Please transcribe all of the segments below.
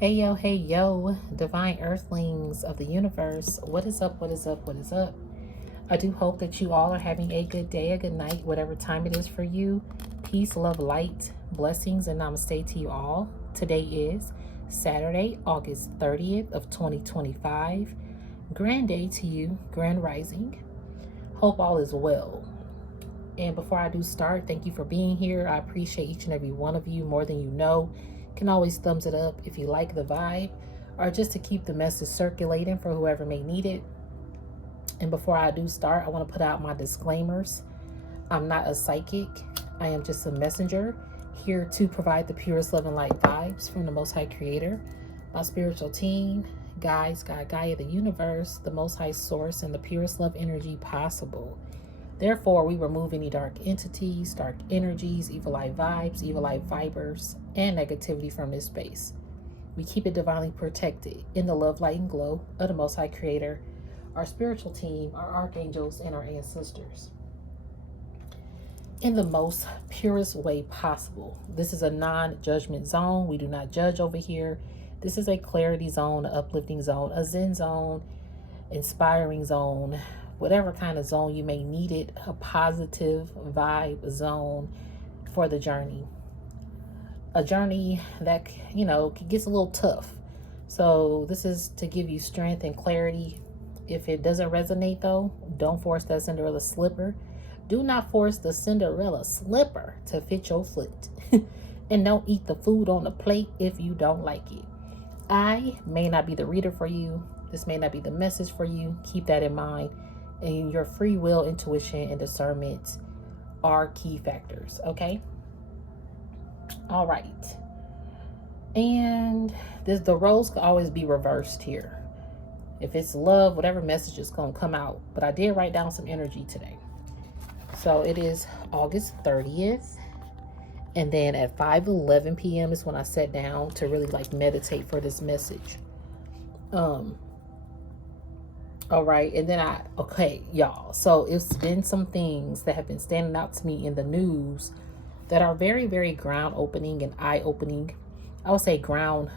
Hey yo, divine earthlings of the universe. What is up? What is up? What is up? I do hope that you all are having a good day, a good night, whatever time it is for you. Peace, love, light, blessings, and namaste to you all. Today is Saturday, August 30th of 2025. Grand day to you, grand rising. Hope all is well. And before I do start, thank you for being here. I appreciate each and every one of you more than you know. Can always thumbs it up if you like the vibe or just to keep the message circulating for whoever may need it. And before I do start, I want to put out my disclaimers. I'm not a psychic. I am just a messenger here to provide the purest love and light vibes from the Most High Creator, my spiritual team, guides, God, Gaia, the universe, the Most High Source, and the purest love energy possible. Therefore, we remove any dark entities, dark energies, evil eye vibes, evil eye fibers, and negativity from this space. We keep it divinely protected in the love, light, and glow of the Most High Creator, our spiritual team, our archangels, and our ancestors. In the most purest way possible. This is a non-judgment zone. We do not judge over here. This is a clarity zone, an uplifting zone, a zen zone, inspiring zone, whatever kind of zone you may need it, a positive vibe zone for the journey. A journey that, gets a little tough. So this is to give you strength and clarity. If it doesn't resonate though, don't force that Cinderella slipper. Do not force the Cinderella slipper to fit your foot. And don't eat the food on the plate if you don't like it. I may not be the reader for you. This may not be the message for you. Keep that in mind. And your free will, intuition, and discernment are key factors, okay? All right. And the roles could always be reversed here. If it's love, whatever message is going to come out. But I did write down some energy today. So it is August 30th. And then at 5:11 p.m. is when I sat down to really meditate for this message. All right, and then y'all. So it's been some things that have been standing out to me in the news that are very, very ground opening and eye opening. I would say ground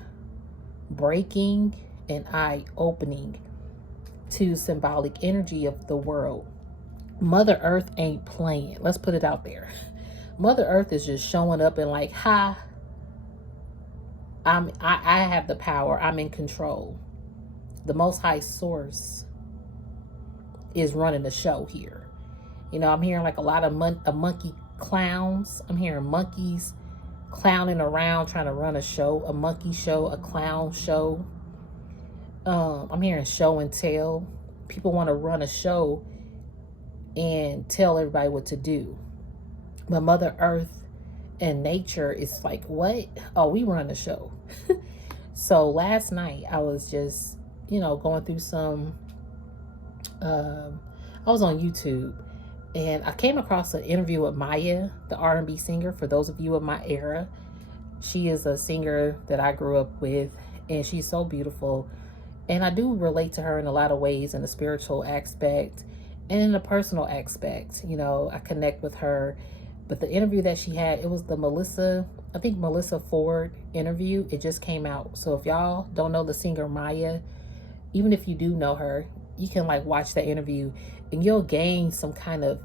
breaking and eye opening to symbolic energy of the world. Mother Earth ain't playing. Let's put it out there. Mother Earth is just showing up and I have the power. I'm in control. The Most High Source is running the show here. I'm hearing a lot of monkey clowns. I'm hearing monkeys clowning around trying to run a show, a monkey show, a clown show. I'm hearing show and tell. People want to run a show and tell everybody what to do. But Mother Earth and nature is what? Oh, we run the show. So last night I was just, going through some I was on YouTube and I came across an interview with Maya, the R&B singer. For those of you of my era, she is a singer that I grew up with, and she's so beautiful. And I do relate to her in a lot of ways, in the spiritual aspect and in the personal aspect. I connect with her. But the interview that she had, it was the Melissa Ford interview. It just came out. So if y'all don't know the singer Maya, even if you do know her, you can watch that interview and you'll gain some kind of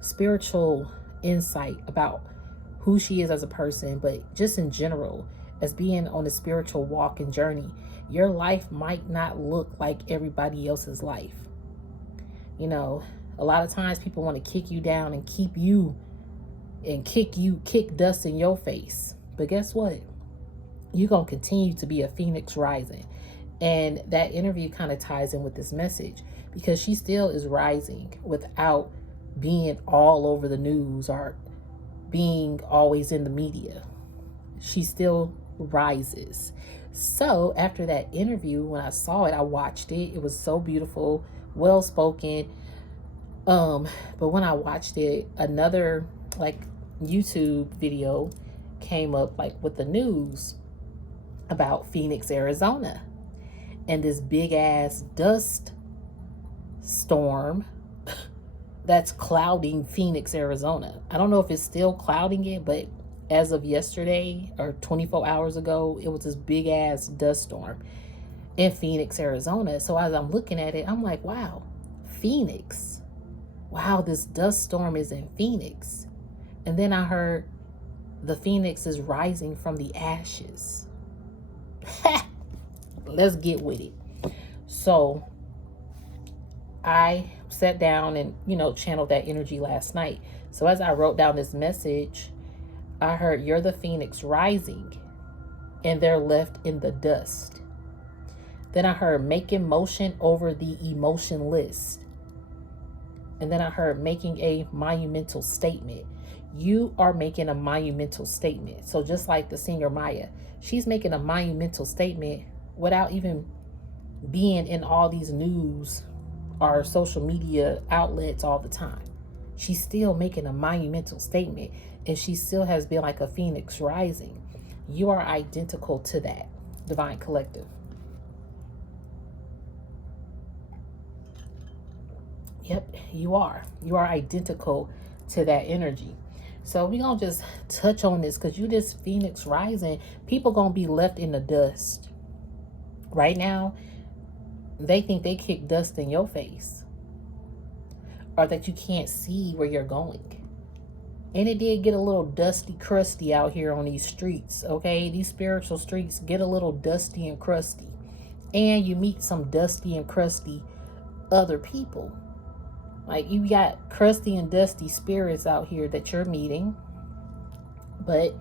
spiritual insight about who she is as a person, but just in general, as being on a spiritual walk and journey. Your life might not look like everybody else's life. A lot of times people want to kick you down and keep you and kick dust in your face. But guess what? You're going to continue to be a phoenix rising. And that interview kind of ties in with this message because she still is rising without being all over the news or being always in the media. She still rises. So after that interview, when I saw it, I watched it. It was so beautiful, well spoken. But when I watched it, another YouTube video came up with the news about Phoenix, Arizona. And this big ass dust storm that's clouding Phoenix, Arizona. I don't know if it's still clouding it, but as of yesterday or 24 hours ago, it was this big ass dust storm in Phoenix, Arizona. So as I'm looking at it, I'm like, wow, Phoenix. Wow, this dust storm is in Phoenix. And then I heard the Phoenix is rising from the ashes. Let's get with it. So I sat down and, channeled that energy last night. So as I wrote down this message, I heard, you're the Phoenix rising, and they're left in the dust. Then I heard, making motion over the emotionless. And then I heard, making a monumental statement. You are making a monumental statement. So just like the singer Maya, she's making a monumental statement without even being in all these news or social media outlets all the time. She's still making a monumental statement, and she still has been like a phoenix rising. You are identical to that, Divine Collective. Yep, you are. You are identical to that energy. So we're going to just touch on this, because you this phoenix rising, people going to be left in the dust. Right now, they think they kick dust in your face, or that you can't see where you're going. And it did get a little dusty, crusty out here on these streets, okay? These spiritual streets get a little dusty and crusty. And you meet some dusty and crusty other people. Like, you got crusty and dusty spirits out here that you're meeting, but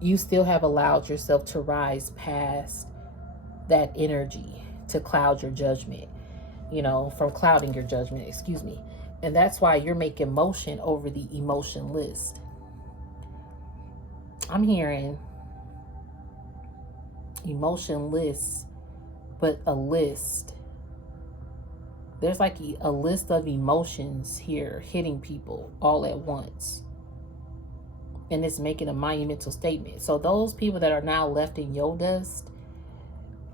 you still have allowed yourself to rise past that energy to cloud your judgment, from clouding your judgment, excuse me. And that's why you're making motion over the emotionless. I'm hearing emotionless, but a list. There's like a list of emotions here hitting people all at once. And it's making a monumental statement. So those people that are now left in your dust,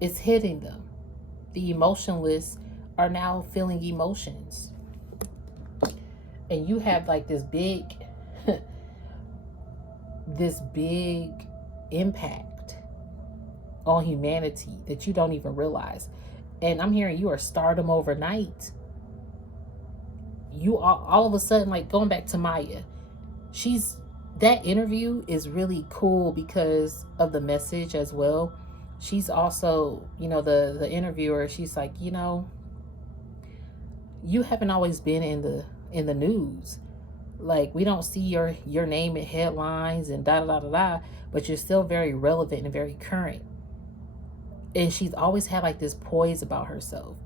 it's hitting them. The emotionless are now feeling emotions. And you have like this big impact on humanity that you don't even realize. And I'm hearing you are stardom overnight. You are all of a sudden, like, going back to Maya, that interview is really cool because of the message as well. She's also, the interviewer, she's like, you haven't always been in the news. Like, we don't see your name in headlines and but you're still very relevant and very current. And she's always had like this poise about herself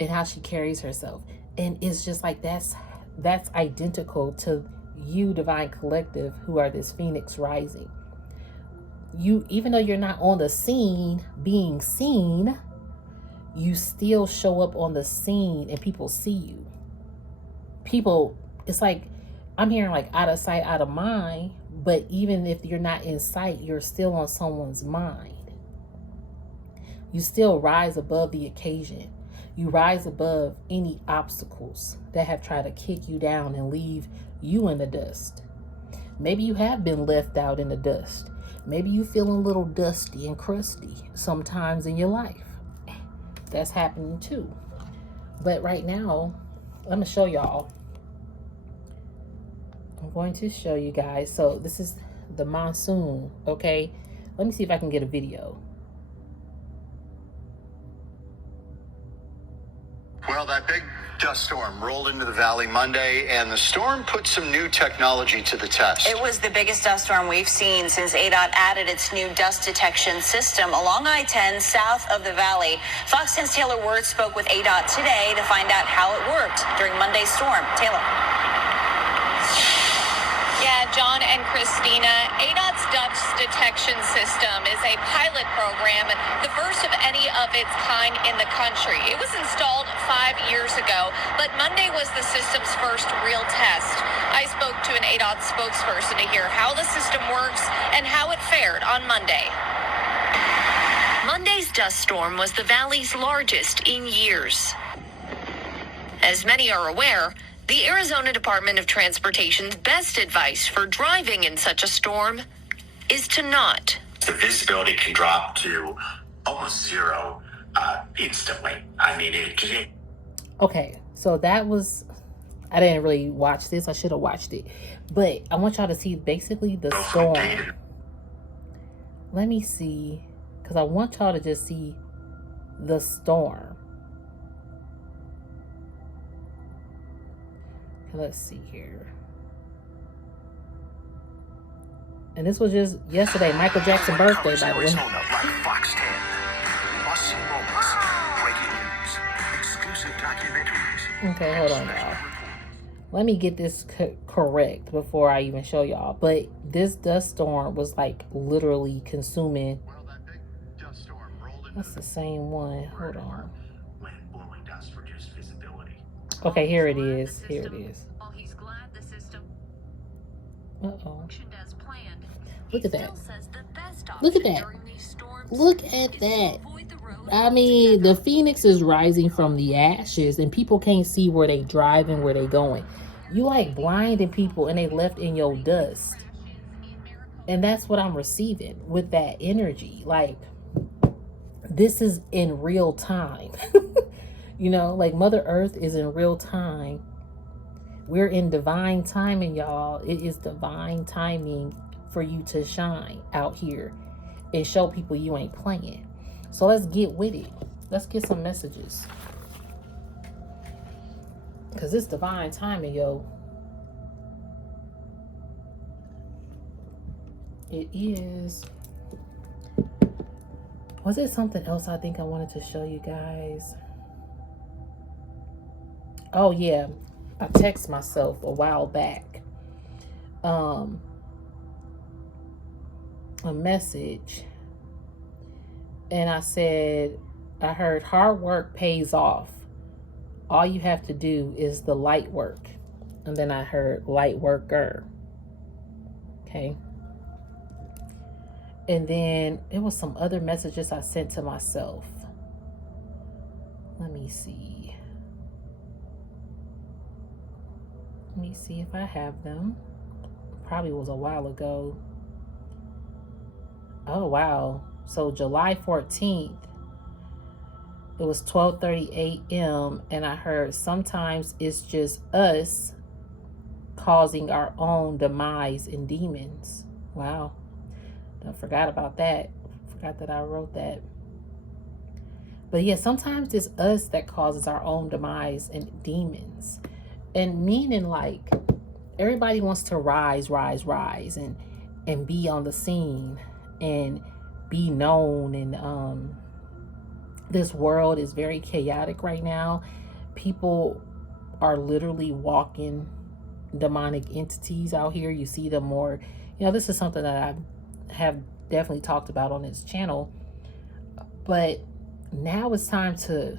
and how she carries herself. And it's just like, that's identical to you, Divine Collective, who are this phoenix rising. You, even though you're not on the scene being seen, you still show up on the scene and people see you. People, it's like, I'm hearing like out of sight, out of mind, but even if you're not in sight, you're still on someone's mind. You still rise above the occasion. You rise above any obstacles that have tried to kick you down and leave you in the dust. Maybe you have been left out in the dust. Maybe you feeling a little dusty and crusty sometimes in your life. That's happening too. But right now, I'm going to show y'all. I'm going to show you guys. So this is the monsoon, okay? Let me see if I can get a video. Well, that big dust storm rolled into the valley Monday, and the storm put some new technology to the test. It was the biggest dust storm we've seen since ADOT added its new dust detection system along I-10 south of the valley. Fox 10's Taylor Word spoke with ADOT today to find out how it worked during Monday's storm. Taylor. Yeah, John and Christina, ADOT's dust detection system is a pilot program, the first of any of its kind in the country. It was installed 5 years ago, but Monday was the system's first real test. I spoke to an ADOT spokesperson to hear how the system works and how it fared on Monday. Monday's dust storm was the valley's largest in years. As many are aware, the Arizona Department of Transportation's best advice for driving in such a storm: is to not. The visibility can drop to almost zero instantly. I mean, Okay, so that was, I didn't really watch this. I should have watched it. But I want y'all to see basically the storm. Let me see, because I want y'all to just see the storm. Let's see here. And this was just yesterday, Michael Jackson's birthday, by the way. Fox 10. Must-see moments. Breaking news. Exclusive documentaries. Okay, hold on, y'all. Let me get this correct before I even show y'all. But this dust storm was like literally consuming. Well, that big dust storm rolled into That's the same one. Hold on. when blowing dust reduced visibility. Okay, here it is. Here it is. While he's glad the system Uh-oh. functioned as planned, Look at that. says the best Look at option that. during these storms Look at is to that. avoid the road I mean, the phoenix is rising from the ashes and people can't see where they driving, where they going. You like blinding people and they left in your dust. And that's what I'm receiving with that energy. Like, this is in real time. You know, like Mother Earth is in real time. We're in divine timing, y'all. It is divine timing for you to shine out here and show people you ain't playing. So let's get with it. Let's get some messages. Because it's divine timing, yo. It is. Was it something else I think I wanted to show you guys? Oh, yeah. I text myself a while back. A message. And I said, I heard hard work pays off. All you have to do is the light work. And then I heard light worker. Okay. And then it was some other messages I sent to myself. Let me see. Let me see if I have them. Probably was a while ago. Oh, wow. So July 14th, it was 12:30 a.m. and I heard sometimes it's just us causing our own demise and demons. Wow. I forgot about that. Forgot that I wrote that. But yeah, sometimes it's us that causes our own demise and demons. And meaning like everybody wants to rise and be on the scene and be known. And this world is very chaotic right now. People are literally walking demonic entities out here. You see them more. You know, this is something that I have definitely talked about on this channel. But now it's time to,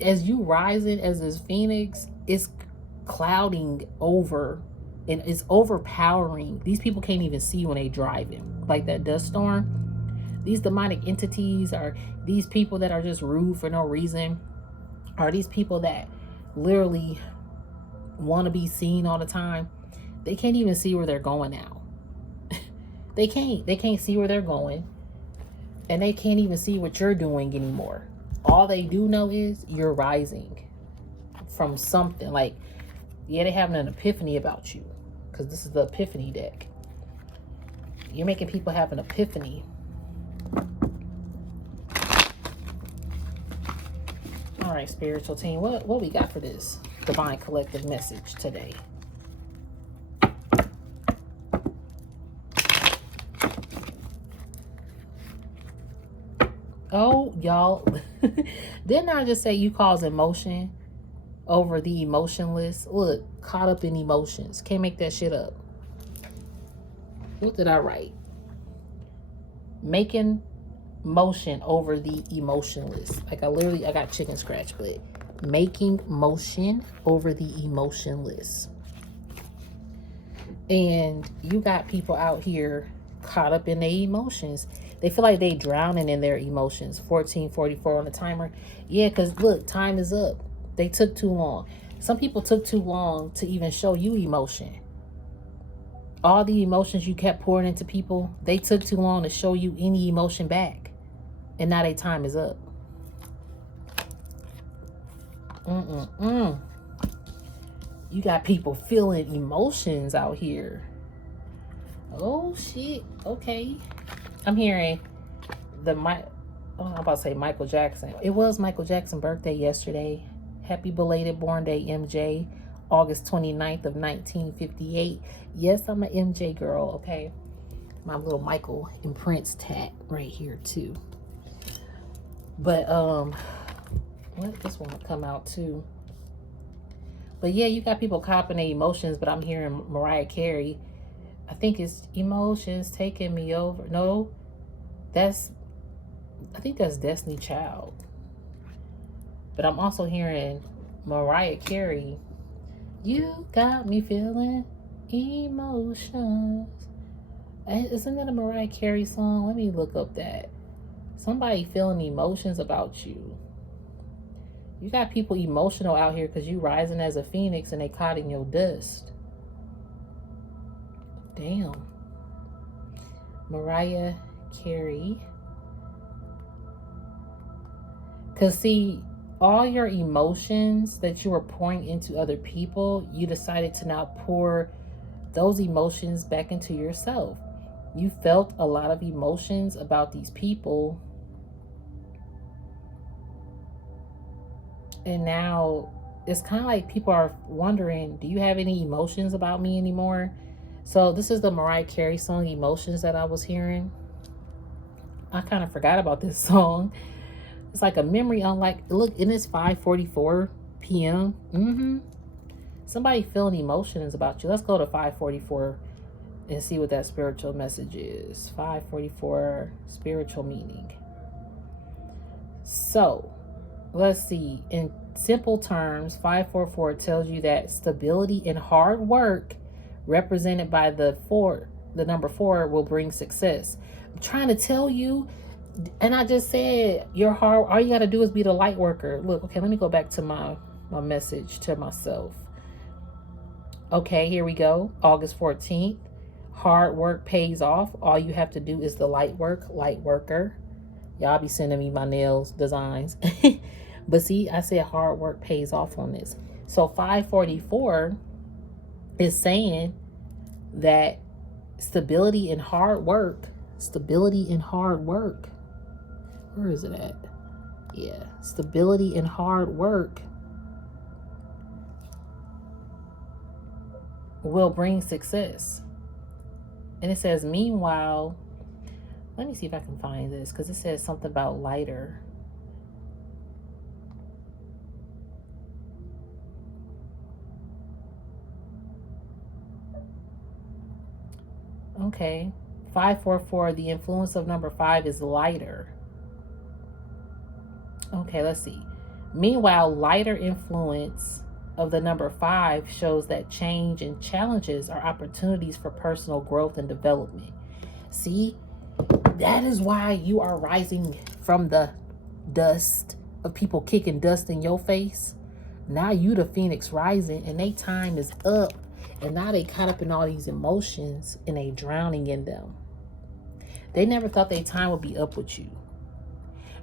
as you rising as this phoenix, it's clouding over and it's overpowering. These people can't even see when they driving. Like that dust storm. These demonic entities are these people that are just rude for no reason. Are these people that literally want to be seen all the time. They can't even see where they're going now. They can't see where they're going. And they can't even see what you're doing anymore. All they do know is you're rising from something. Like, yeah, they having an epiphany about you. Because this is the epiphany deck. You're making people have an epiphany. All right, spiritual team. What we got for this divine collective message today? Oh, y'all. Didn't I just say you cause emotion over the emotionless? Look, caught up in emotions. Can't make that shit up. What did I write? Making motion over the emotionless. Like I got chicken scratch, but making motion over the emotionless. And you got people out here caught up in their emotions. They feel like they drowning in their emotions. 14:44 on the timer. Yeah, because look, time is up. They took too long. Some people took too long to even show you emotion. All the emotions you kept pouring into people, they took too long to show you any emotion back. And now their time is up. You got people feeling emotions out here. Oh, shit. Okay. I'm hearing I'm about to say Michael Jackson. It was Michael Jackson's birthday yesterday. Happy belated born day, MJ. August 29th of 1958. Yes, I'm an MJ girl, okay? My little Michael and Prince tat right here, too. But, this one will come out, too. But, yeah, you got people copping their emotions, but I'm hearing Mariah Carey. I think it's emotions taking me over. No, I think that's Destiny Child. But I'm also hearing Mariah Carey. You got me feeling emotions. Isn't that a Mariah Carey song? Let me look up that. Somebody feeling emotions about you. You got people emotional out here because you rising as a phoenix and they caught in your dust. Damn. Mariah Carey. Because see, all your emotions that you were pouring into other people, you decided to now pour those emotions back into yourself. You felt a lot of emotions about these people. And now it's kind of like people are wondering, do you have any emotions about me anymore? So this is the Mariah Carey song, Emotions, that I was hearing. I kind of forgot about this song. It's like a memory unlike, look, and it's 5:44 p.m. Somebody feeling emotions about you. Let's go to 5:44 and see what that spiritual message is. 5:44, spiritual meaning. So, let's see. In simple terms, 544 tells you that stability and hard work, represented by the number 4, will bring success. I'm trying to tell you, and I just said, all you got to do is be the light worker. Look, okay, let me go back to my message to myself. Okay, here we go. August 14th. Hard work pays off. All you have to do is the light worker. Y'all be sending me my nails designs. But see, I said hard work pays off on this. So 544 is saying that stability and hard work. Where is it at? Yeah, stability and hard work will bring success. And it says, meanwhile, let me see if I can find this, because it says something about lighter. Okay, 544, the influence of number 5 is lighter. Okay, let's see. Meanwhile, lighter influence of the number 5 shows that change and challenges are opportunities for personal growth and development. See, that is why you are rising from the dust of people kicking dust in your face. Now you the phoenix rising, and their time is up. And now they caught up in all these emotions and they drowning in them. They never thought their time would be up with you.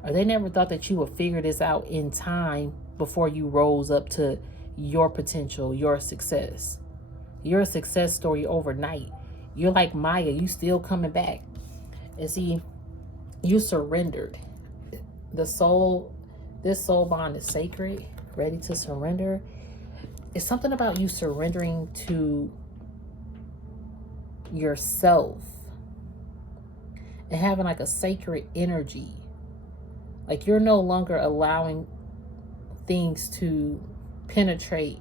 Or they never thought that you would figure this out in time before you rose up to your potential, your success. You're a success story overnight. You're like Maya, you still coming back. And see, you surrendered. This soul bond is sacred, ready to surrender. It's something about you surrendering to yourself and having like a sacred energy. Like you're no longer allowing things to penetrate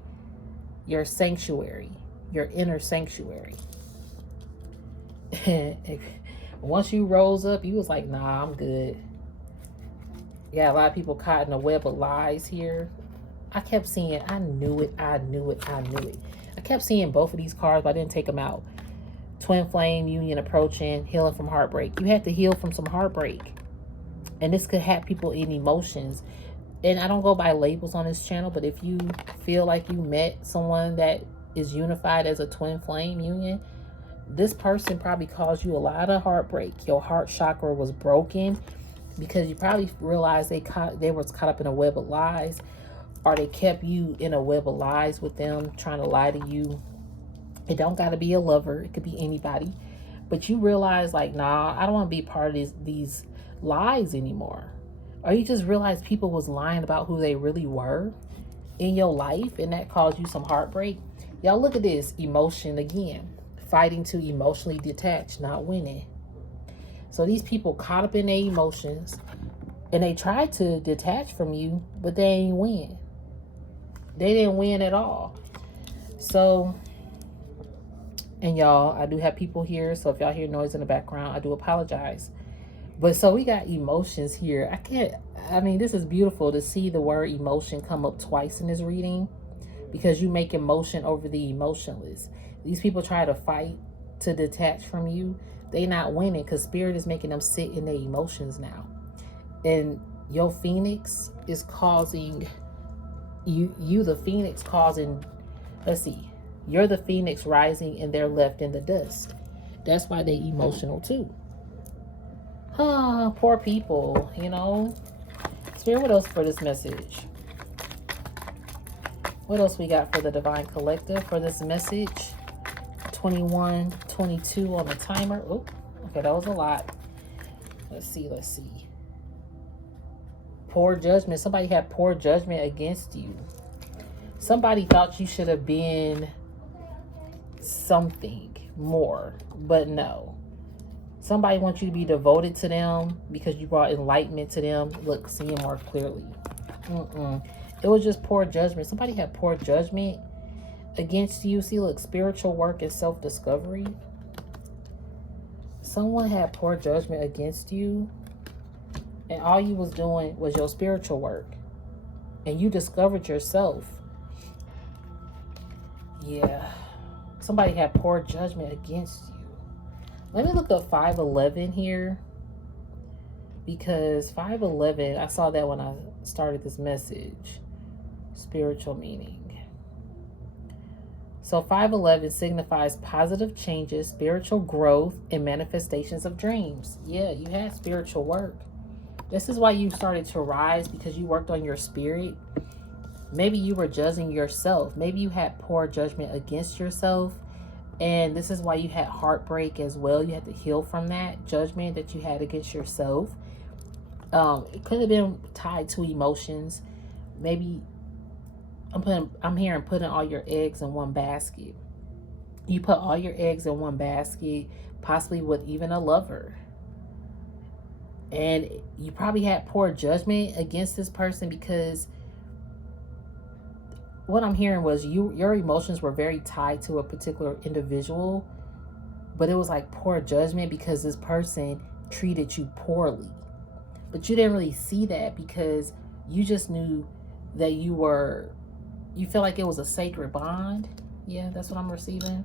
your sanctuary, your inner sanctuary. Once you rose up, you was like, nah, I'm good. Yeah, a lot of people caught in a web of lies here. I kept seeing, I knew it. I kept seeing both of these cards, but I didn't take them out. Twin flame union approaching, healing from heartbreak. You have to heal from some heartbreak. And this could have people in emotions. And I don't go by labels on this channel, but if you feel like you met someone that is unified as a twin flame union, This person probably caused you a lot of heartbreak. Your heart chakra was broken because you probably realized they was caught up in a web of lies, or they kept you in a web of lies with them, trying to lie to you. It don't got to be a lover. It could be anybody. But you realize, like, nah, I don't want to be part of these lies anymore. Or you just realize people was lying about who they really were in your life, and that caused you some heartbreak. Y'all, look at this emotion again. Fighting to emotionally detach, not winning. So these people caught up in their emotions, and they tried to detach from you, but they ain't win. They didn't win at all. So, and y'all, I do have people here, so if y'all hear noise in the background, I do apologize. But so we got emotions here. This is beautiful to see the word emotion come up twice in this reading, because you make emotion over the emotionless. These people try to fight to detach from you. They not winning, because spirit is making them sit in their emotions now. And your phoenix is causing you the phoenix causing, let's see, you're the phoenix rising and they're left in the dust. That's why they emotional too. Poor people, you know. Spirit, what else for this message? What else we got for the Divine Collective for this message? 21:22 on the timer. Oh, okay, that was a lot. Let's see. Poor judgment. Somebody had poor judgment against you. Somebody thought you should have been something more, but no. Somebody wants you to be devoted to them because you brought enlightenment to them. Look, seeing more clearly. It was just poor judgment. Somebody had poor judgment against you. See, look, spiritual work and self-discovery. Someone had poor judgment against you, and all you was doing was your spiritual work, and you discovered yourself. Yeah, somebody had poor judgment against you. Let me look up 511 here, because 511, I saw that when I started this message. Spiritual meaning. So 511 signifies positive changes, spiritual growth, and manifestations of dreams. Yeah, you had spiritual work. This is why you started to rise, because you worked on your spirit. Maybe you were judging yourself. Maybe you had poor judgment against yourself. And this is why you had heartbreak as well. You had to heal from that judgment that you had against yourself. It could have been tied to emotions. Maybe I'm hearing putting all your eggs in one basket. You put all your eggs in one basket, possibly with even a lover. And you probably had poor judgment against this person, because what I'm hearing was your emotions were very tied to a particular individual, but it was like poor judgment because this person treated you poorly. But you didn't really see that, because you just knew that you feel like it was a sacred bond. Yeah, that's what I'm receiving.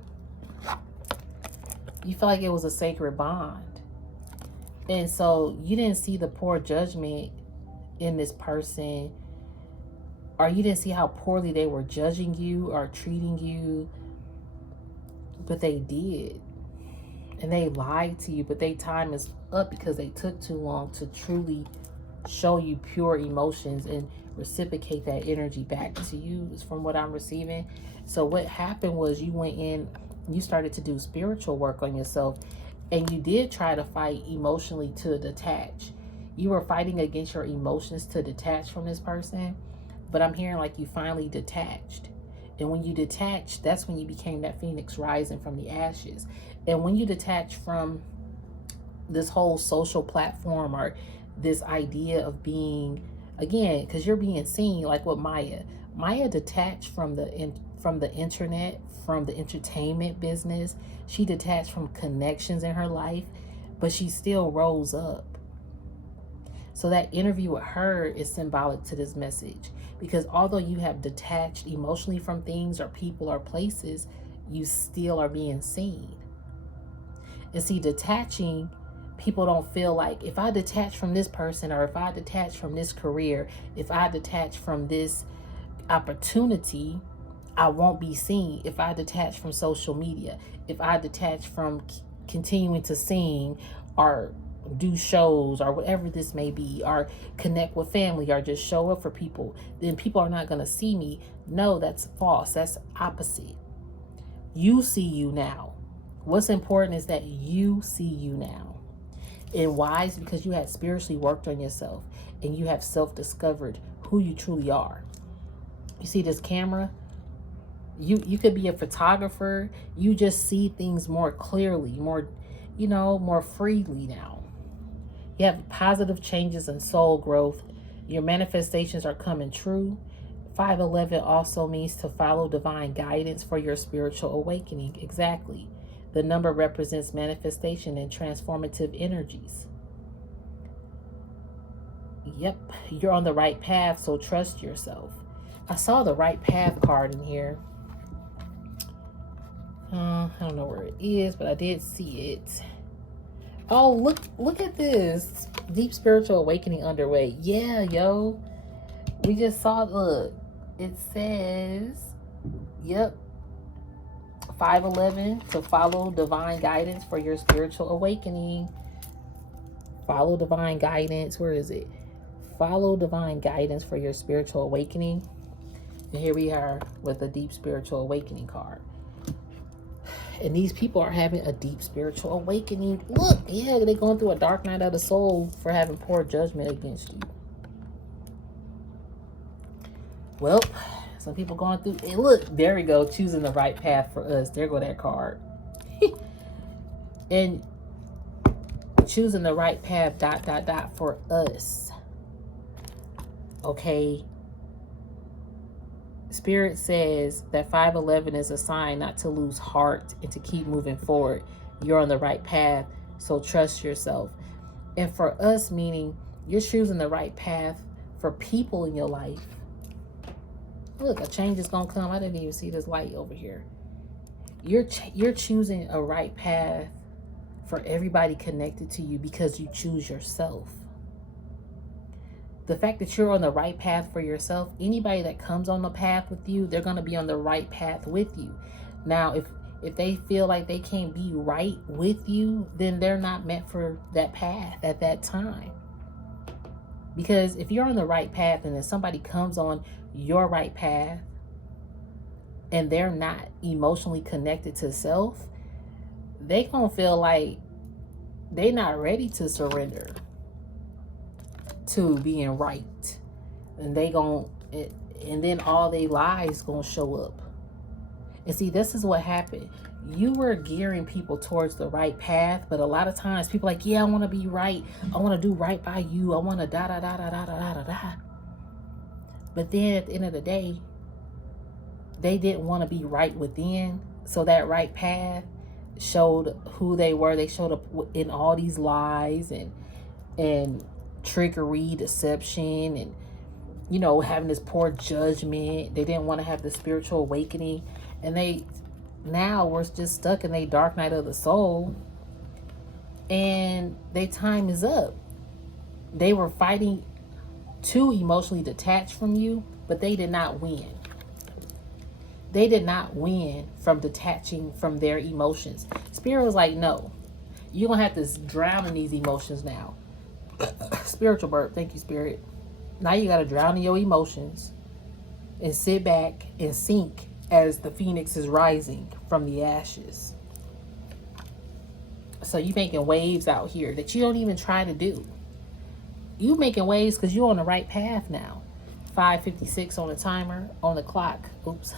You feel like it was a sacred bond. And so you didn't see the poor judgment in this person, or you didn't see how poorly they were judging you or treating you, but they did. And they lied to you, but their time is up because they took too long to truly show you pure emotions and reciprocate that energy back to you, is from what I'm receiving. So what happened was you went in, you started to do spiritual work on yourself, and you did try to fight emotionally to detach. You were fighting against your emotions to detach from this person, but I'm hearing like you finally detached. And when you detached, that's when you became that phoenix rising from the ashes. And when you detach from this whole social platform, or this idea of being, again, because you're being seen, like with Maya detached from the internet, from the entertainment business. She detached from connections in her life, but she still rose up. So that interview with her is symbolic to this message, because although you have detached emotionally from things or people or places, you still are being seen. And see, detaching, people don't feel like, if I detach from this person, or if I detach from this career, if I detach from this opportunity, I won't be seen if I detach from social media, if I detach from continuing to sing or do shows or whatever this may be, or connect with family, or just show up for people, then people are not going to see me. No, that's false. That's opposite. You see you now. What's important is that you see you now. And why? Is because you had spiritually worked on yourself and you have self-discovered who you truly are. You see this camera? You could be a photographer. You just see things more clearly, more, more freely now. You have positive changes in soul growth. Your manifestations are coming true. 511 also means to follow divine guidance for your spiritual awakening. Exactly. The number represents manifestation and transformative energies. Yep, you're on the right path, so trust yourself. I saw the right path card in here. I don't know where it is, but I did see it. Oh, look at this. Deep spiritual awakening underway. Yeah, yo. We just saw, look. It says, yep, 511, to follow divine guidance for your spiritual awakening. Follow divine guidance. Where is it? Follow divine guidance for your spiritual awakening. And here we are with a deep spiritual awakening card. And these people are having a deep spiritual awakening. Look, yeah, they're going through a dark night of the soul for having poor judgment against you. Well, some people going through, hey, look, there we go, choosing the right path for us. There go that card. And choosing the right path, ... for us. Okay. Spirit says that 511 is a sign not to lose heart and to keep moving forward. You're on the right path, so trust yourself. And for us, meaning you're choosing the right path for people in your life. Look, a change is going to come. I didn't even see this light over here. You're choosing a right path for everybody connected to you because you choose yourself. The fact that you're on the right path for yourself, anybody that comes on the path with you, they're going to be on the right path with you. Now, if they feel like they can't be right with you, then they're not meant for that path at that time. Because if you're on the right path and then somebody comes on your right path and they're not emotionally connected to self, they gonna feel like they're not ready to surrender to being right. And and then all their lies gonna show up. And see, this is what happened. You were gearing people towards the right path, but a lot of times people like, yeah, I want to be right. I want to do right by you. I want to da da da da da da da da. But then at the end of the day, they didn't want to be right within. So that right path showed who they were. They showed up in all these lies and trickery, deception, and having this poor judgment. They didn't want to have the spiritual awakening, and they now we're just stuck in a dark night of the soul, and their time is up. They were fighting to emotionally detach from you, but they did not win. They did not win from detaching from their emotions. Spirit was like, no, you're gonna have to drown in these emotions now. Spiritual birth, thank you, Spirit. Now you gotta drown in your emotions and sit back and sink as the phoenix is rising from the ashes. So you making waves out here that you don't even try to do. You making waves because you're on the right path now. 5:56 on the timer, on the clock. Oops.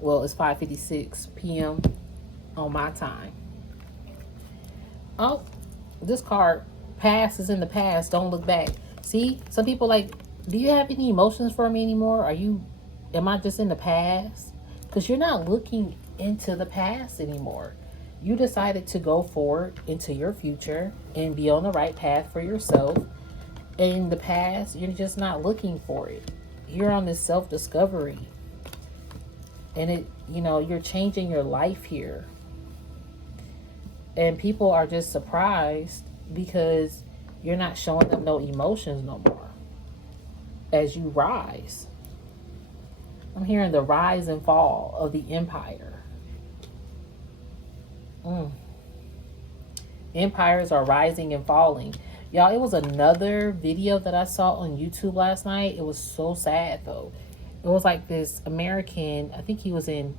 Well, it's 5:56 p.m. on my time. Oh, this card, past is in the past. Don't look back. See, some people like, do you have any emotions for me anymore? Am I just in the past? Because you're not looking into the past anymore. You decided to go forward into your future and be on the right path for yourself. In the past, you're just not looking for it. You're on this self-discovery. And you're changing your life here. And people are just surprised because you're not showing them no emotions no more as you rise. I'm hearing the rise and fall of the empire. Empires are rising and falling. Y'all, it was another video that I saw on YouTube last night. It was so sad, though. It was like this American, I think he was in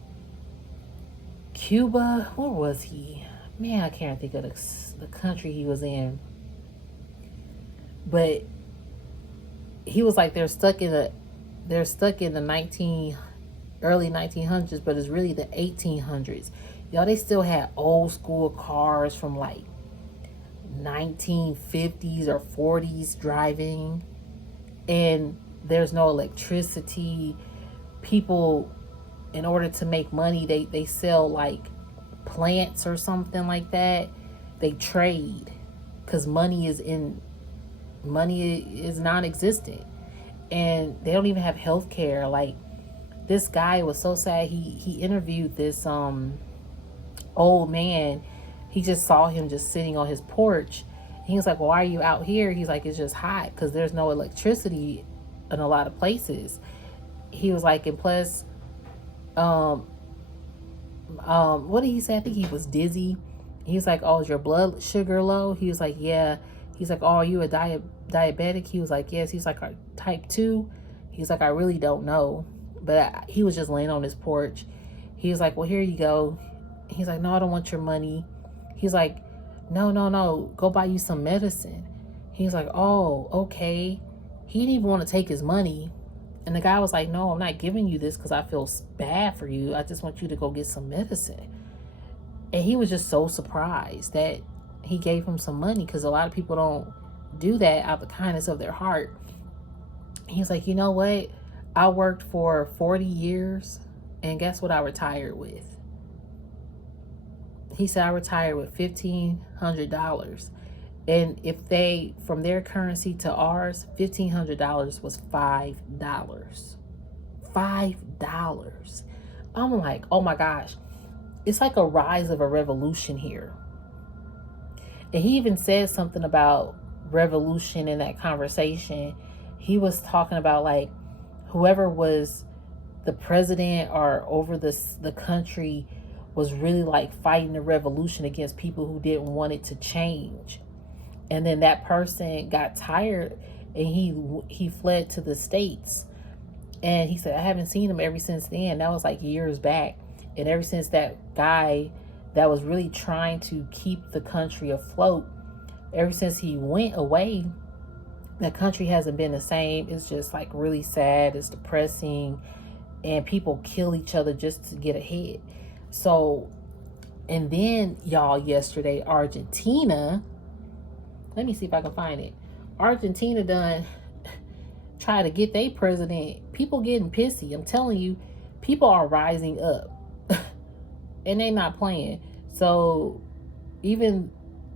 Cuba. Where was he? Man, I can't think of the country he was in. But he was like, they're stuck in the early 1900s, but it's really the 1800s. Y'all, they still had old school cars from like 1950s or 40s driving, and there's no electricity. People, in order to make money, they sell like plants or something like that. They trade because money is non-existent, and they don't even have health care. Like, this guy was so sad. He interviewed this old man. He just saw him just sitting on his porch. He was like, well, why are you out here? He's like, it's just hot because there's no electricity in a lot of places. He was like, and plus, what did he say? I think he was dizzy. He's like, oh, is your blood sugar low? He was like, yeah. He's like, oh, are you a diabetic? He was like, yes. He's like, type 2? He's like, I really don't know. But he was just laying on his porch. He was like, well, here you go. He's like, no, I don't want your money. He's like, no, go buy you some medicine. He's like, oh, okay. He didn't even want to take his money. And the guy was like, no, I'm not giving you this because I feel bad for you. I just want you to go get some medicine. And he was just so surprised that he gave him some money, because a lot of people don't do that out of the kindness of their heart. He's like, you know what? I worked for 40 years, and guess what I retired with? He said, I retired with $1,500. And if they, from their currency to ours, $1,500 was $5. $5. I'm like, oh my gosh. It's like a rise of a revolution here. And he even said something about revolution in that conversation. He was talking about like whoever was the president or over the country was really like fighting the revolution against people who didn't want it to change. And then that person got tired and he fled to the States. And he said, I haven't seen him ever since then. That was like years back. And ever since that guy that was really trying to keep the country afloat, ever since he went away, the country hasn't been the same. It's just like really sad. It's depressing. And people kill each other just to get ahead. So, and then y'all, yesterday, Argentina, let me see if I can find it. Argentina done try to get their president. People getting pissy. I'm telling you, people are rising up. And they not playing. So, even,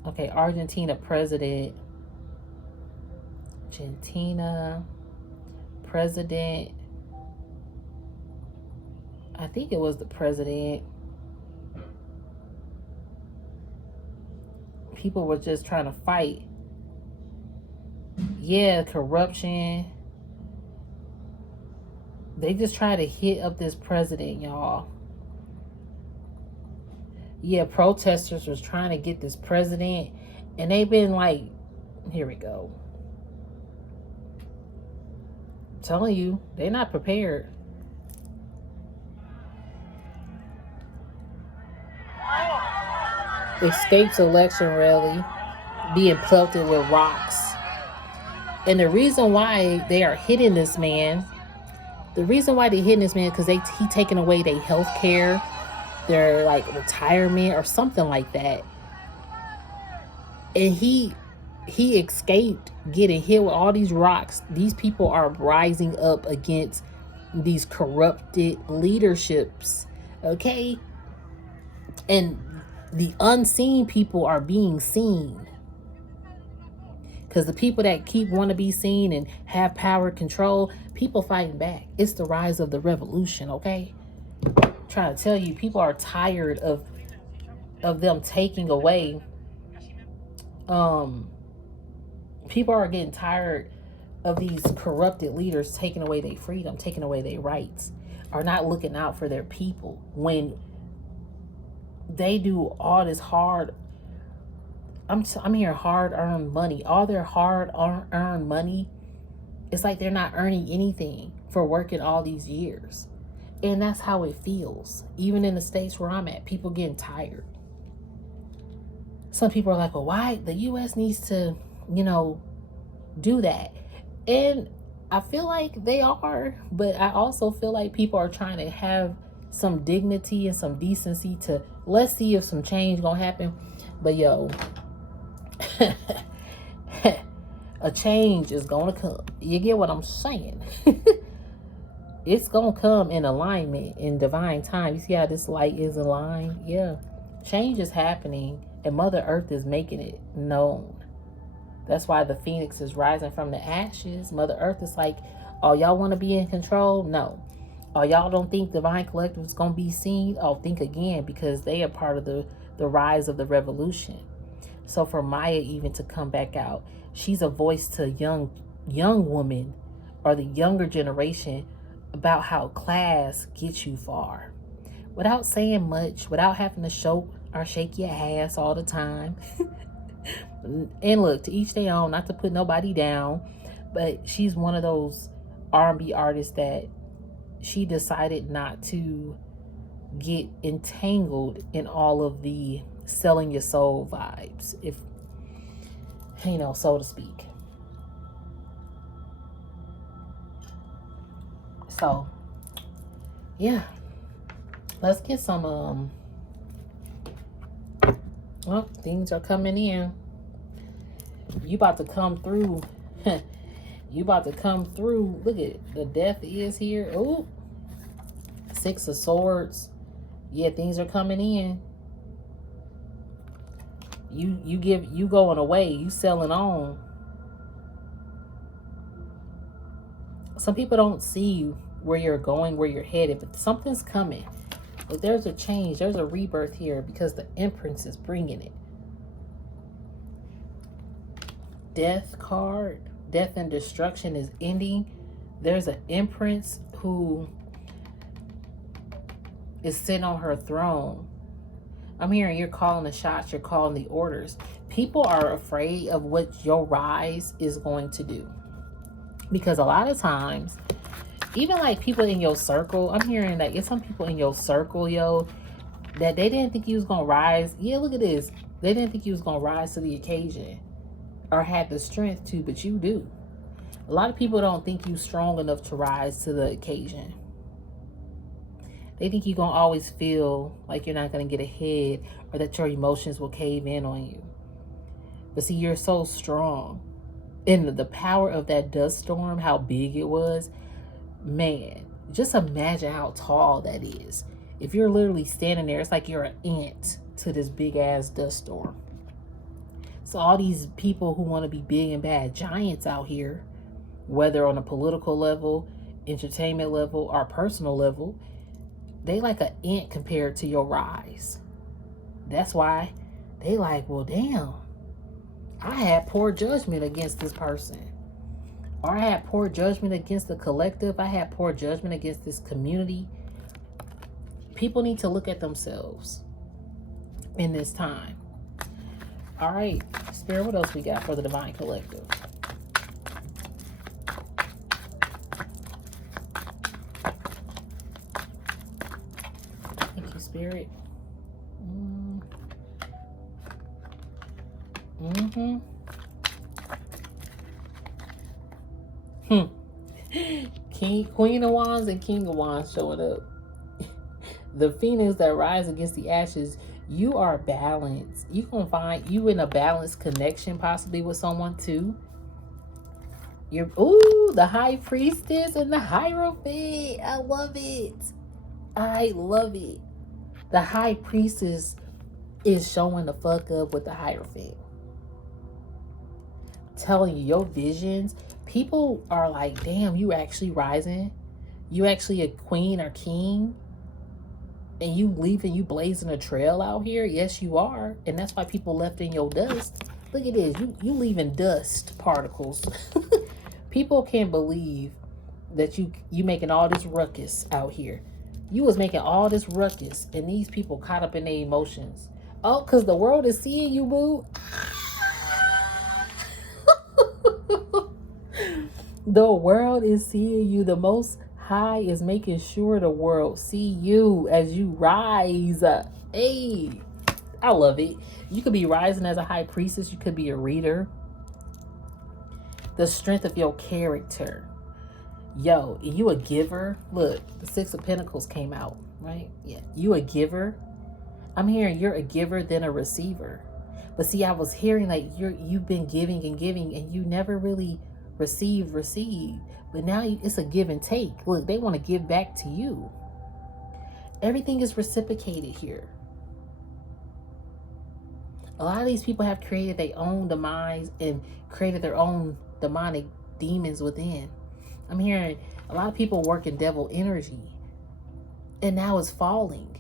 okay, Argentina president, I think it was the president. People were just trying to fight. Yeah, corruption. They just try to hit up this president, y'all. Yeah, protesters was trying to get this president. And they've been like, here we go. I'm telling you, they're not prepared. Escapes election rally being pelted with rocks. And the reason why they are hitting this man, because he taking away their health care, their like retirement or something like that. And he escaped getting hit with all these rocks. These people are rising up against these corrupted leaderships. Okay? And the unseen people are being seen. Because the people that want to be seen and have power, control, people fighting back. It's the rise of the revolution, okay? I'm trying to tell you, people are tired of them taking away. People are getting tired of these corrupted leaders taking away their freedom, taking away their rights. are not looking out for their people when they do all this hard. I'm hearing hard-earned money. All their hard-earned money, it's like they're not earning anything for working all these years. And that's how it feels. Even in the states where I'm at, people getting tired. Some people are like, well, why? The U.S. needs to, do that. And I feel like they are, but I also feel like people are trying to have some dignity and some decency to, let's see if some change gonna happen. But yo, a change is gonna come. You get what I'm saying? It's gonna come in alignment, in divine time. You see how this light is aligned? Yeah. Change is happening, and Mother Earth is making it known. That's why the phoenix is rising from the ashes. Mother Earth is like, oh, y'all want to be in control? No. Oh, y'all don't think Divine Collective is going to be seen? Oh, think again, because they are part of the rise of the revolution. So for Maya even to come back out, she's a voice to young women or the younger generation about how class gets you far. Without saying much, without having to show or shake your ass all the time. And look, to each their own, not to put nobody down, but she's one of those R&B artists that she decided not to get entangled in all of the selling your soul vibes, if so to speak. So yeah, let's get some well, things are coming in. You about to come through. You about to come through. Look at it. The death is here. Oh, 6 of Swords. Yeah, things are coming in. You going away. You selling on. Some people don't see where you're going, where you're headed, but something's coming. But there's a change. There's a rebirth here because the Empress is bringing it. Death card. Death and destruction is ending. There's an Empress who is sitting on her throne. I'm hearing you're calling the shots. You're calling the orders. People are afraid of what your rise is going to do. Because a lot of times, even like people in your circle, I'm hearing that it's some people in your circle, that they didn't think you was going to rise. Yeah, look at this. They didn't think you was going to rise to the occasion or had the strength to, but you do. A lot of people don't think you strong enough to rise to the occasion. They think you're going to always feel like you're not going to get ahead or that your emotions will cave in on you. But see, you're so strong. And the power of that dust storm, how big it was, man, just imagine how tall that is. If you're literally standing there, it's like you're an ant to this big ass dust storm. So all these people who want to be big and bad giants out here, whether on a political level, entertainment level, or personal level, they like an ant compared to your rise. That's why they like, well, damn, I had poor judgment against this person. Or I had poor judgment against the collective. I had poor judgment against this community. People need to look at themselves in this time. All right, Spirit, what else we got for the Divine Collective? Thank you, Spirit. Queen of Wands and King of Wands showing up. The Phoenix that rise against the ashes. You are balanced. You gonna find you in a balanced connection, possibly with someone too. You're the High Priestess and the Hierophant. I love it. I love it. The High Priestess is showing the fuck up with the Hierophant. Telling you your visions. People are like, damn, you actually rising. You actually a queen or king. And you leaving, you blazing a trail out here. Yes, you are. And that's why people left in your dust. Look at this. You leaving dust particles. People can't believe that you making all this ruckus out here. You was making all this ruckus, and these people caught up in their emotions. Oh, because the world is seeing you, boo. The world is seeing you. The Most High is making sure the world see you as you rise. Hey, I love it. You could be rising as a high priestess. You could be a reader. The strength of your character. Yo, you a giver? Look, the Six of Pentacles came out, right? Yeah, you a giver. I'm hearing you're a giver than a receiver. But see, I was hearing like you've been giving and giving, and you never really received. But now it's a give and take. Look, they want to give back to you. Everything is reciprocated here. A lot of these people have created their own demise and created their own demonic demons within. I'm hearing a lot of people working devil energy, and now it's falling.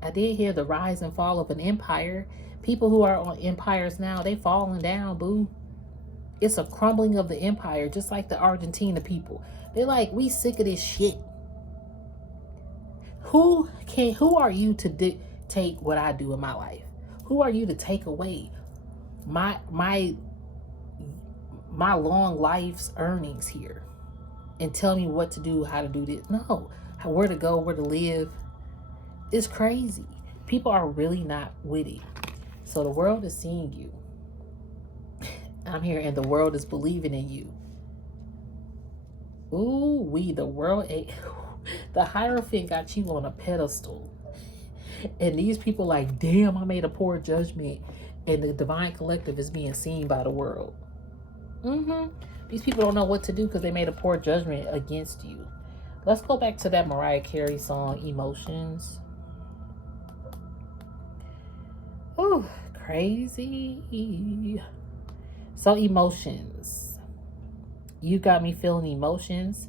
I did hear the rise and fall of an empire. People who are on empires now, they falling down, boo. It's a crumbling of the empire, just like the Argentina people. They're like, we sick of this shit. Who are you to dictate what I do in my life? Who are you to take away my long life's earnings here and tell me what to do, how to do this? No, where to go, where to live. It's crazy. People are really not with it. So the world is seeing you. I'm here, and the world is believing in you. Ooh, the world, the Hierophant got you on a pedestal. And these people like, damn, I made a poor judgment. And the divine collective is being seen by the world. These people don't know what to do because they made a poor judgment against you. Let's go back to that Mariah Carey song, Emotions. Ooh, crazy. So emotions. You got me feeling emotions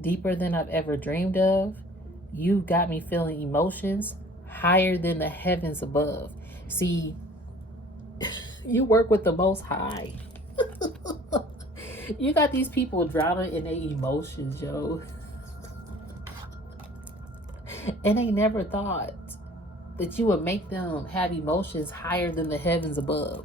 deeper than I've ever dreamed of. You got me feeling emotions higher than the heavens above. See, you work with the Most High. You got these people drowning in their emotions, yo. And they never thought that you would make them have emotions higher than the heavens above.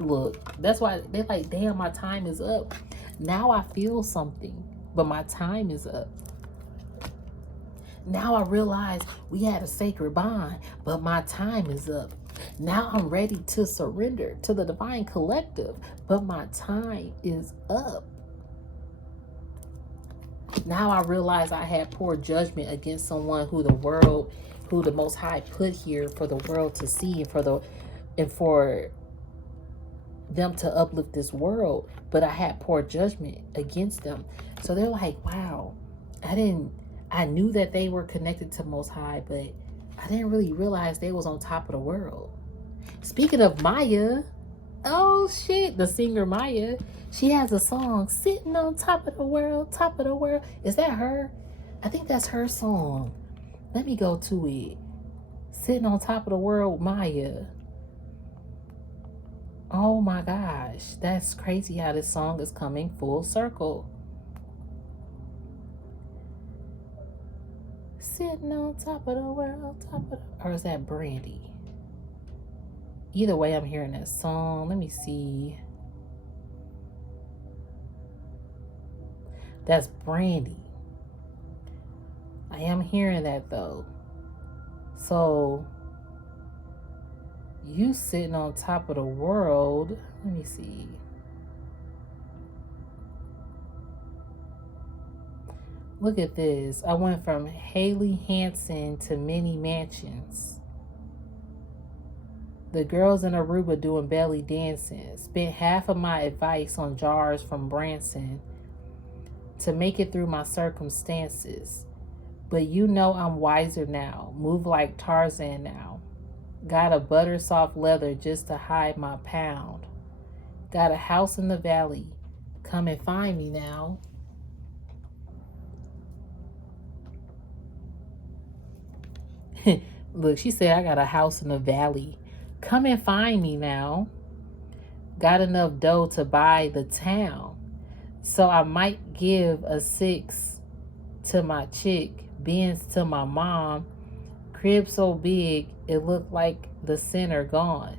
Look, that's why they're like, damn, my time is up. Now I feel something, but my time is up. Now I realize we had a sacred bond, but my time is up. Now I'm ready to surrender to the divine collective, but my time is up. Now I realize I had poor judgment against someone who the Most High put here for the world to see, and for them to uplift this world, but I had poor judgment against them. So they're like, wow, I knew that they were connected to Most High, but I didn't really realize they was on top of the world. Speaking of Maya, oh shit, the singer Maya, she has a song, Sitting on Top of the World, Top of the World. Is that her? I think that's her song. Let me go to it. Sitting on Top of the World, Maya. Oh my gosh, that's crazy how this song is coming full circle. Sitting on top of the world, or is that Brandy? Either way, I'm hearing that song. Let me see. That's Brandy. I am hearing that though. So you sitting on top of the world. Let me see. Look at this. I went from Haley Hansen to many mansions. The girls in Aruba doing belly dancing. Spent half of my advice on jars from Branson to make it through my circumstances. But you know I'm wiser now. Move like Tarzan now. Got a butter soft leather just to hide my pound. Got a house in the valley. Come and find me now. Look, she said, I got a house in the valley. Come and find me now. Got enough dough to buy the town. So I might give a 6 to my chick, Benz to my mom, crib so big it looked like the center gone.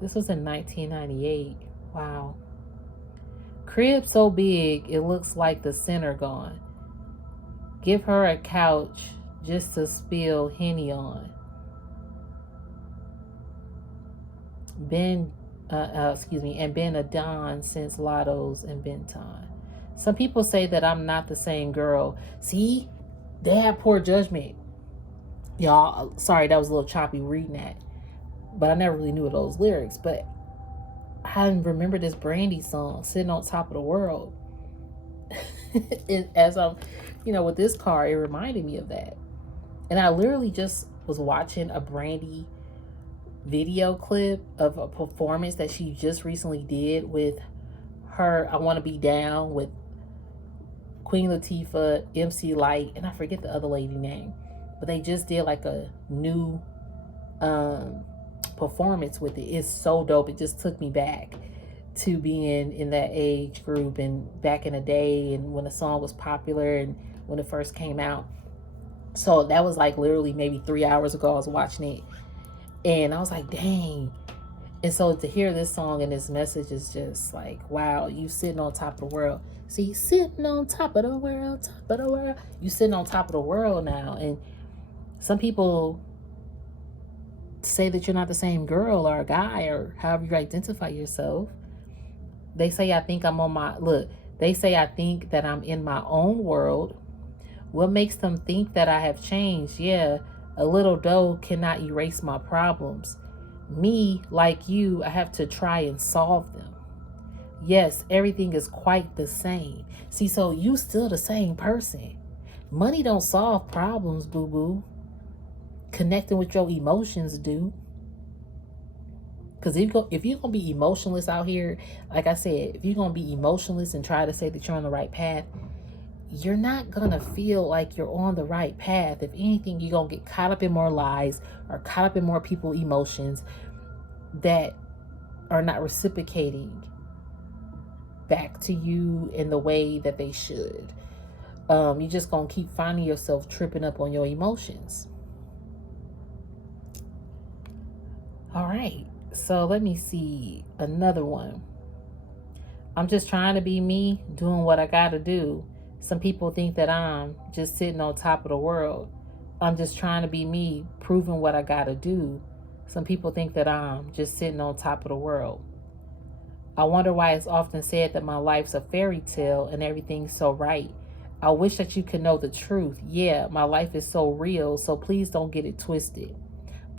This was in 1998. Wow. Crib so big it looks like the center gone. Give her a couch just to spill Henny on. And been a Don since Lotto's and Benton. Some people say that I'm not the same girl. See, they have poor judgment. Y'all, sorry, that was a little choppy reading that. But I never really knew those lyrics. But I remember this Brandy song, Sitting on Top of the World. As I'm, with this car, it reminded me of that. And I literally just was watching a Brandy video clip of a performance that she just recently did with her I Want to Be Down with Queen Latifah, MC Light, and I forget the other lady name. But they just did like a new performance with it. It's so dope. It just took me back to being in that age group and back in the day and when the song was popular and when it first came out. So that was like literally maybe 3 hours ago I was watching it. And I was like, dang. And so to hear this song and this message is just like, wow, you sitting on top of the world. See, sitting on top of the world, top of the world. You sitting on top of the world now. And some people say that you're not the same girl or guy or however you identify yourself. They say, I think they say I think that I'm in my own world. What makes them think that I have changed? Yeah, a little dough cannot erase my problems. Me, like you, I have to try and solve them. Yes, everything is quite the same. See, so you still the same person. Money don't solve problems, boo-boo. Connecting with your emotions do. Because if you're going to be emotionless out here, like I said, if you're going to be emotionless and try to say that you're on the right path, you're not going to feel like you're on the right path. If anything, you're going to get caught up in more lies or caught up in more people's emotions that are not reciprocating back to you in the way that they should. You're just going to keep finding yourself tripping up on your emotions. All right. So let me see another one. I'm just trying to be me, doing what I got to do. Some people think that I'm just sitting on top of the world. I'm just trying to be me, proving what I got to do. Some people think that I'm just sitting on top of the world. I wonder why it's often said that my life's a fairy tale and everything's so right. I wish that you could know the truth. Yeah, my life is so real, so please don't get it twisted.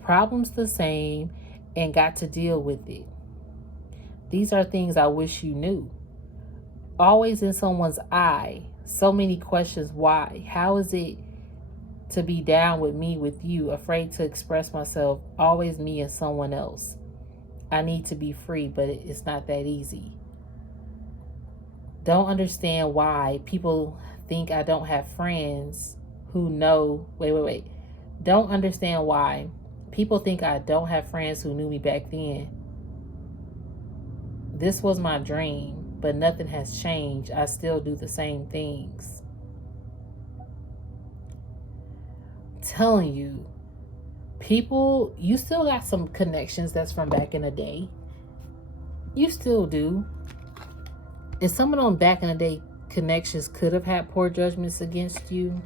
Problems the same and got to deal with it. These are things I wish you knew. Always in someone's eye. So many questions. Why? How is it to be down with me, with you, afraid to express myself? Always me and someone else. I need to be free, but it's not that easy. Don't understand why people think I don't have friends who know. Wait. Don't understand why people think I don't have friends who knew me back then. This was my dream, but nothing has changed. I still do the same things. I'm telling you, people, you still got some connections that's from back in the day. You still do. And some of them back in the day connections could have had poor judgments against you,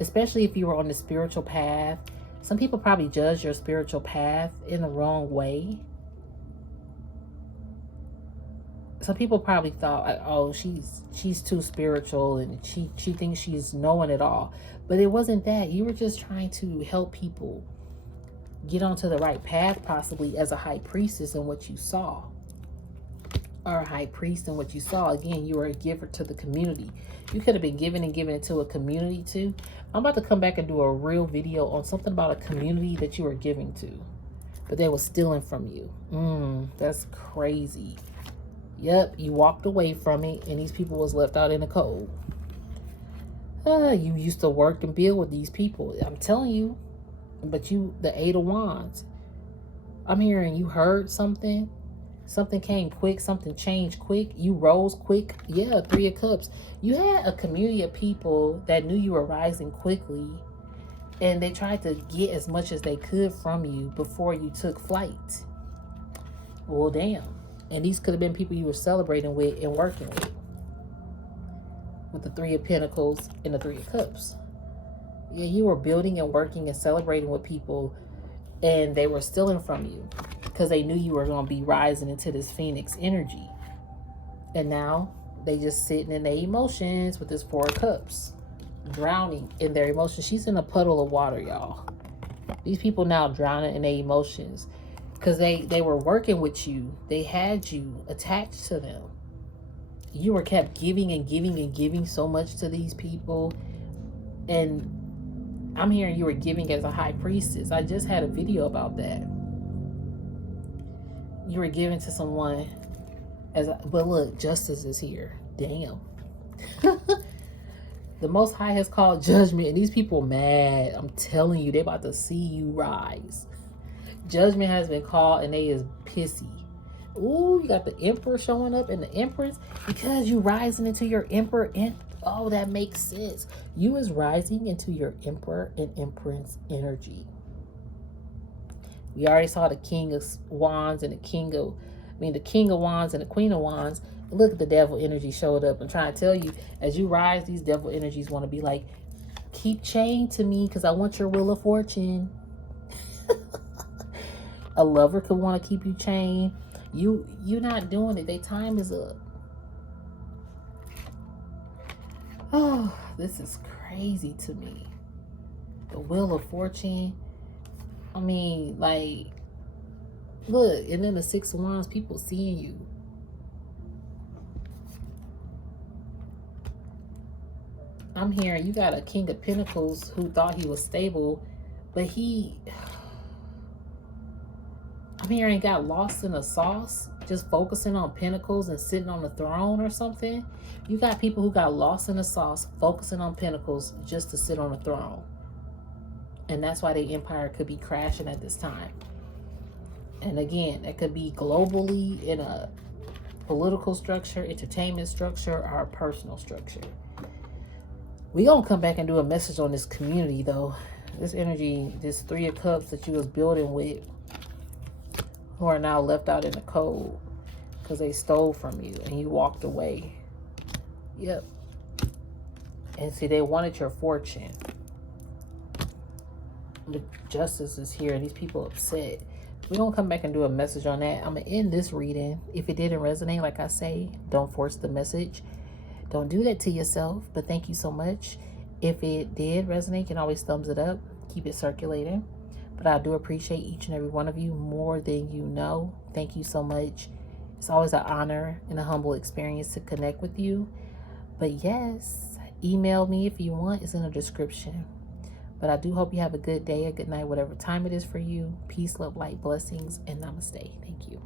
especially if you were on the spiritual path. Some people probably judge your spiritual path in the wrong way. Some people probably thought, like, oh, she's too spiritual and she thinks she's knowing it all. But it wasn't that. You were just trying to help people get onto the right path, possibly as a high priestess in what you saw. Or a high priest in what you saw. Again, you were a giver to the community. You could have been giving and giving it to a community too. I'm about to come back and do a real video on something about a community that you were giving to, but they were stealing from you. That's crazy. Yep, you walked away from it and these people was left out in the cold. You used to work and build with these people. I'm telling you. But you, the 8 of Wands. I'm hearing you heard something. Something came quick, something changed quick, you rose quick. Yeah, Three of Cups. You had a community of people that knew you were rising quickly, and they tried to get as much as they could from you before you took flight. Well, damn. And these could have been people you were celebrating with and working with the Three of Pentacles and the Three of Cups. Yeah, you were building and working and celebrating with people, and they were stealing from you because they knew you were going to be rising into this Phoenix energy. And now they just sitting in their emotions with this Four of Cups, drowning in their emotions. She's in a puddle of water, y'all. These people now drowning in their emotions because they were working with you. They had you attached to them. You were kept giving and giving and giving so much to these people. And I'm hearing you were giving as a high priestess. I just had a video about that. You were giving to someone but look, justice is here. Damn. The Most High has called judgment, and these people mad. I'm telling you, they about to see you rise. Judgment has been called, and they is pissy. Ooh, you got the Emperor showing up and the Empress because you rising into your Emperor. Oh, that makes sense. You is rising into your Emperor and Empress energy. We already saw the King of Wands and the King of Wands and the Queen of Wands. Look at the devil energy showed up. I'm trying to tell you, as you rise, these devil energies want to be like, keep chained to me because I want your wheel of fortune. A lover could want to keep you chained. You're not doing it. Their time is up. Oh, this is crazy to me. The wheel of fortune. I mean, like, look, and then the Six of Wands, people seeing you. I'm hearing you got a King of Pentacles who thought he was stable, but I'm hearing got lost in the sauce, just focusing on pentacles and sitting on the throne or something. You got people who got lost in the sauce, focusing on pentacles just to sit on the throne. And that's why the empire could be crashing at this time. And again, it could be globally in a political structure, entertainment structure, or a personal structure. We gonna come back and do a message on this community though. This energy, this Three of Cups that you was building with, who are now left out in the cold because they stole from you and you walked away. Yep. And see, they wanted your fortune. The justice is here and these people upset. We're going to come back and do a message on that. I'm going to end this reading. If it didn't resonate, like I say, don't force the message. Don't do that to yourself. But thank you so much. If it did resonate, you can always thumbs it up. Keep it circulating. But I do appreciate each and every one of you more than you know. Thank you so much. It's always an honor and a humble experience to connect with you. But yes, email me if you want. It's in the description. But I do hope you have a good day, a good night, whatever time it is for you. Peace, love, light, blessings, and namaste. Thank you.